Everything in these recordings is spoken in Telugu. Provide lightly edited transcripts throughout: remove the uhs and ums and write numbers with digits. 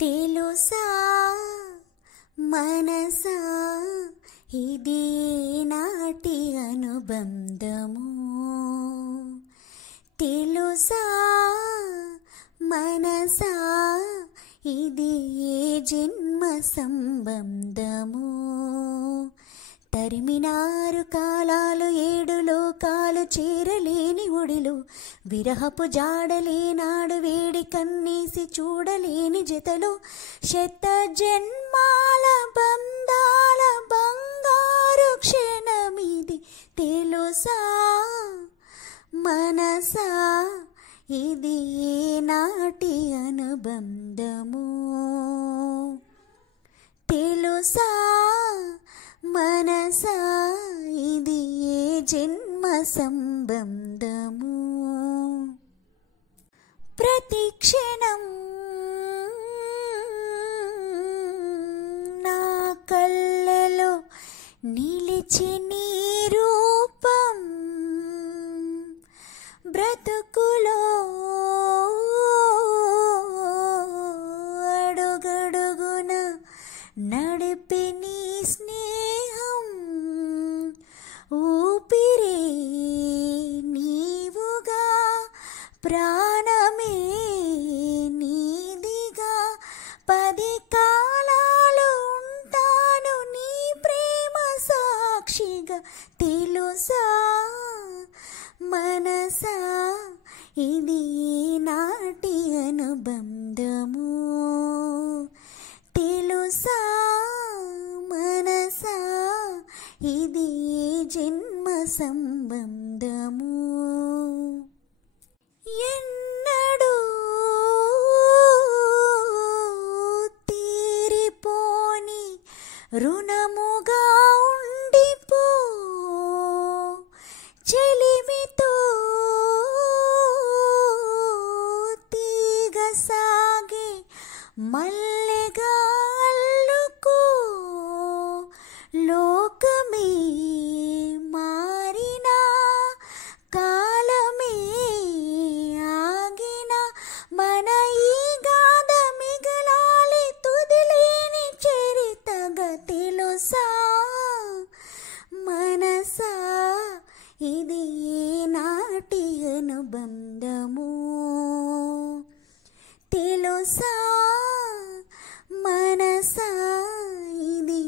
తెలుసా మనసా ఇది నాటి అనుబంధము. తెలుసా మనసా ఇది జన్మ సంబంధము. తరిమినారు కాలాలు ఏడు లోకాలు చేరలేని ఒడిలో విరహపు జాడలేనాడు వేడి కన్నీసి చూడలేని జతలో శత జన్మాల బంధాల బంగారు క్షణమిది. తెలుసా మనసా ఇది నాటి అనుబంధము. తెలుసా మనసా ఇది జన్మ సంబంధము. ప్రతి క్షణం నా కళ్ళలో నిలిచి నీ రూపం, బ్రతుకులో అడుగడుగున నడిపి నీ స్నేహం, ఊపిరే నీవుగా ప్రాణమే నీదిగా, 10 కాలాలు ఉంటాను నీ ప్రేమ సాక్షిగా. తెలుసా మనసా ఇది నాటి అనుబంధము. తెలుసా మనసా ఇది జన్మ సంబంధము. ఎన్నడూ తీరిపోని రుణముగా ఉండిపో, చెలిమితో తీగ సాగే మల్లెగా అల్లుకో. లోకమే మారినా కాలమే ఆగిన మన ఈ గాథ మిగలాలి తుదిలేని చరితగా. తెలుసా మనసా ఇది నాటి అనుబంధము. తెలుసా మనసా ఇది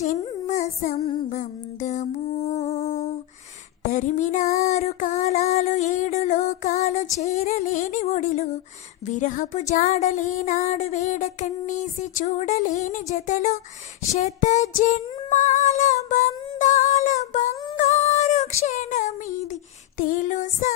జన్మ సంబంధము. తరిమినారు కాలాలు ఏడు లోకాలు చేరలేని ఒడిలో విరహపు జాడలేనాడు వేడ కన్నీసి చూడలేని జతలో శత జన్మాల బంధాల బంగారు క్షణమిది. తెలుసా